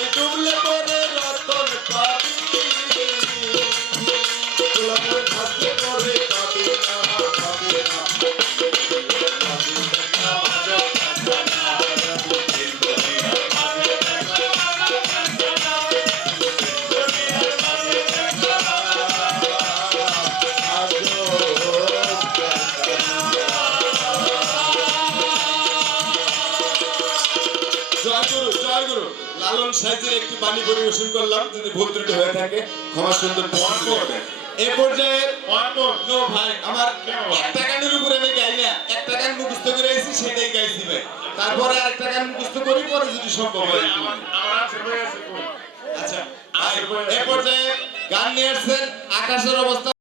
তুই ডুবলে পরে রতন পাবি গোলাপের হাতে পরে পাবি না পাবি না জয় গুরু লালন সাহেবের একটি বাণী পরিবেশন করলাম, যদি ভুল ত্রুটি হয়ে থাকে ক্ষমা সুন্দর করবেন। এই পর্যায়ে নো ভাই আমার একটা গানের উপরে আমি গাই না, একটা গান মুখস্থ করে এসেছি সেটাই গাইছি ভাই, তারপরে আরেকটা গান মুখস্থ করি পরে যদি সম্ভব হয়। আচ্ছা এই পর্যায়ে গান নিয়ে আসছেন আকাশের অবস্থা।